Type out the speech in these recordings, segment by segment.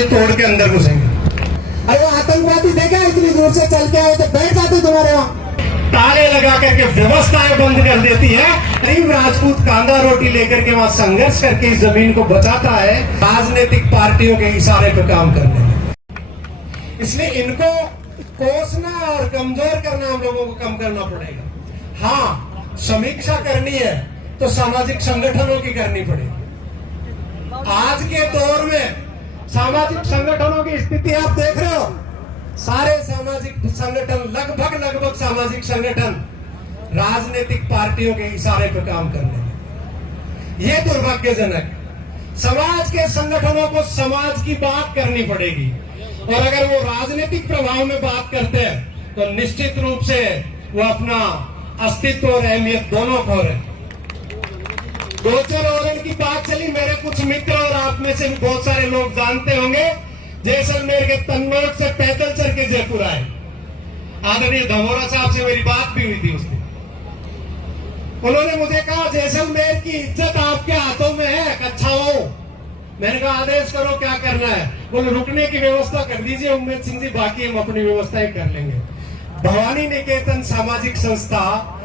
ताले तोड़ के अंदर घुसेंगे। अरे वो आतंकवादी देखा इतनी दूर से चल के आए तो बैठ जाते तुम्हारे वहां। ताले लगा करके व्यवस्थाएं बंद कर देती है। गरीब राजपूत कांदा रोटी लेकर के वहां संघर्ष करके इस जमीन को बचाता है, राजनीतिक पार्टियों के इशारे पर काम करने। इसलिए इनको कोसना और कमजोर करना हम लोगों को कम करना पड़ेगा। हाँ, समीक्षा करनी है तो सामाजिक संगठनों की करनी पड़ेगी। आज के दौर में सामाजिक संगठनों की स्थिति आप देख रहे हो। सारे सामाजिक संगठन लगभग सामाजिक संगठन राजनीतिक पार्टियों के इशारे पर काम करने लगे। ये दुर्भाग्यजनक। समाज के संगठनों को समाज की बात करनी पड़ेगी, और अगर वो राजनीतिक प्रभाव में बात करते हैं तो निश्चित रूप से वो अपना अस्तित्व और अहमियत दोनों खो रहे। गोचर की बात चली, मेरे कुछ मित्र और आप में से भी बहुत सारे लोग जानते होंगे, जैसलमेर के तन्नौर से पैदल चल के जयपुर आए। आदरणीय धमोरा साहब से मेरी बात भी हुई थी उस दिन। उन्होंने मुझे कहा जैसलमेर की इज्जत आपके हाथों में है, कच्छाओं। मैंने कहा आदेश करो, क्या करना है? बोले रुकने की व्यवस्था कर दीजिए उम्मेद सिंह जी, बाकी हम अपनी व्यवस्थाएं कर लेंगे। भवानी निकेतन सामाजिक संस्था,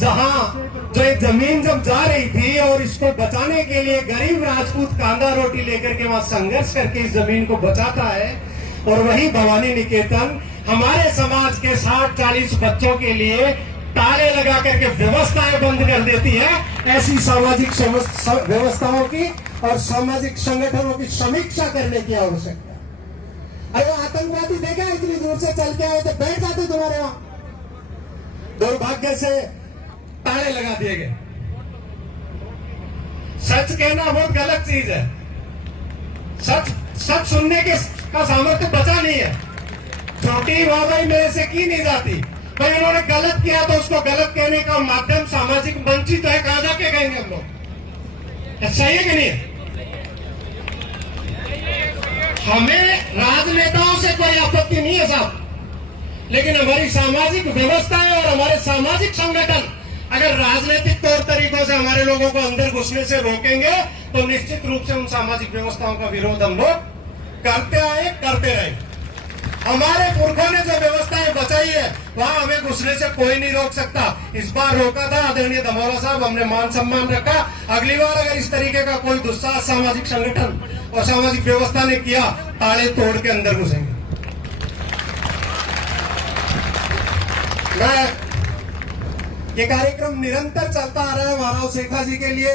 जहां जो ये जमीन जब जा रही थी और इसको बचाने के लिए गरीब राजपूत कांदा रोटी लेकर के वहां संघर्ष करके इस जमीन को बचाता है, और वही भवानी निकेतन हमारे समाज के 60-40 बच्चों के लिए ताले लगा करके व्यवस्थाएं बंद कर देती है। ऐसी सामाजिक व्यवस्थाओं की और सामाजिक संगठनों की समीक्षा करने की आवश्यकता है। अरे वो आतंकवादी देखा इतनी दूर से चल के आए तो बैठ जाते तुम्हारे वहां। दुर्भाग्य से ताले लगा दिए गए। सच कहना बहुत गलत चीज है। सच सुनने का सामर्थ्य बचा नहीं है। छोटी वाहवाही मेरे से की नहीं जाती। भाई इन्होंने गलत किया तो उसको गलत कहने का माध्यम सामाजिक मंच ही तो है, कहां जाके कहेंगे हम लोग? अच्छा है कि नहीं? हमें राजनेताओं से कोई आपत्ति नहीं है साहब, लेकिन हमारी सामाजिक व्यवस्थाएं और हमारे सामाजिक संगठन अगर राजनीतिक तौर तरीकों से हमारे लोगों को अंदर घुसने से रोकेंगे तो निश्चित रूप से उन सामाजिक व्यवस्थाओं का विरोध हम लोग करते आए, करते रहे। हमारे पुरखों ने जो व्यवस्थाएं बचाई है वहां हमें घुसने से कोई नहीं रोक सकता। इस बार रोका था आदरणीय धमोरा साहब, हमने मान सम्मान रखा। अगली बार अगर इस तरीके का कोई दुस्साहस सामाजिक संगठन और सामाजिक व्यवस्था ने किया, ताले तोड़ के अंदर घुसेंगे। ये कार्यक्रम निरंतर चलता आ रहा है। महाराव शेखा जी के लिए